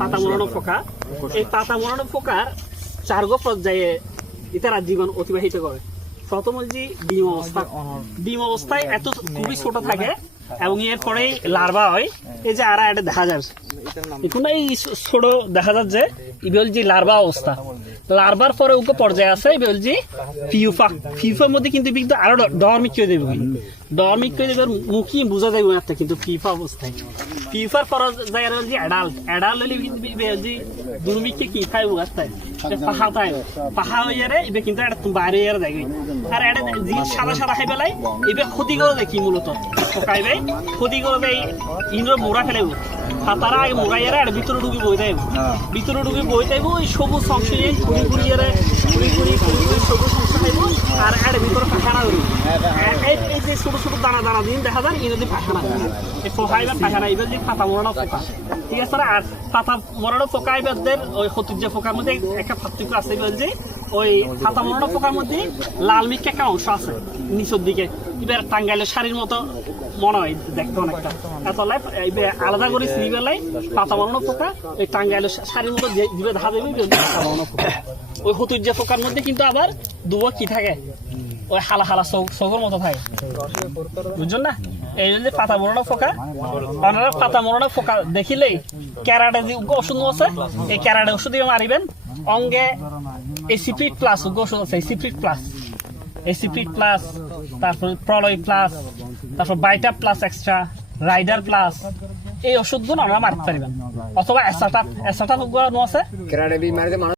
পাতা মোড়ানো পোকা? এই পাতা মোড়ানো পোকার চার্গ পর্যায়ে ইতারা জীবন অতিবাহিত করে। প্রথম হচ্ছে ডিম অবস্থা। ডিম অবস্থায় এত খুবই ছোট থাকে এবং এরপরে লার্ভা হয়। এই যে আরা এটা দেখা যাচ্ছে। এখন এই ছোট দেখা যাচ্ছে ইবেল যে লার্ভা অবস্থা। লার্ভার পরে উকে পর্যায়ে আছে ইবেল যে ফিউফা। ফিউফার মধ্যে কিন্তু কিন্তু আরও ডরমিক করে দেবে। ডরমিক করে দেবে মুখই বোঝা যাবে না কিন্তু ফিফা অবস্থায়। ফিফার পর যায় আর যে অ্যাডাল্ট অ্যাডাল্ট হলে কিন্তু ইবে যে দুর্মিককে কি খাই বুঝাতে পাহা তাই পাহা হয়ে রে ইবে কিন্তু এটা বাইরে যাই আর এটা সাদা সাদা খাই পেলাই ইবে ক্ষতি করে দেখি মূলত? পকাইবে ক্ষতি করে দেয় ইন্দ্র মোড়া ফেলে তারা আগে মোড়াইয়ারা আর ভিতরে ঢুকি বই দেয় ভিতরে ঢুকি বই দেব ওই সবুজ নিয়ে ঘুরি ঘুরি এর ঘুরি ঘুরি ঘুরি সবুজ খাইব আর এর ভিতরে পাখানা করি এই যে ছোট ছোট দানা দানা দিন দেখা যায় ইনদি পাখানা এই ফোকাইবার পাখানা এবার যে পাতা মোড়ানো পোকা। ঠিক আছে? আর পাতা মোড়ানো এবারদের ওই হতুর্য পোকার মধ্যে একটা পার্থক্য আছে যে ওই পোকার মধ্যে লাল একটা অংশ আছে, নিচের দিকে। এবার শাড়ির মতো মনে হয় দেখতে অনেকটা। এতলাই আলাদা করে পাতা পোকা ওই শাড়ির মতো দিবে ওই ওই হতুর্য পোকার মধ্যে কিন্তু আবার দুবো কি থাকে? ওই হালা হালা চৌ মতো থাকে। বুঝছেন না? এই যে পাতা মরানো পোকা। আপনারা পাতা মরানো পোকা দেখিলেই ক্যারাটে যে ওষুধ আছে, এই ক্যারাটে ওষুধ মারিবেন। অঙ্গে এসিপিড প্লাস উগ্র ওষুধ আছে ACP প্লাস এসিপিড প্লাস তারপর প্রলয় প্লাস তারপর বাইটা প্লাস এক্সট্রা রাইডার প্লাস এই ওষুধগুলো আমরা মারতে পারি অথবা এসাটা এসাটা আছে।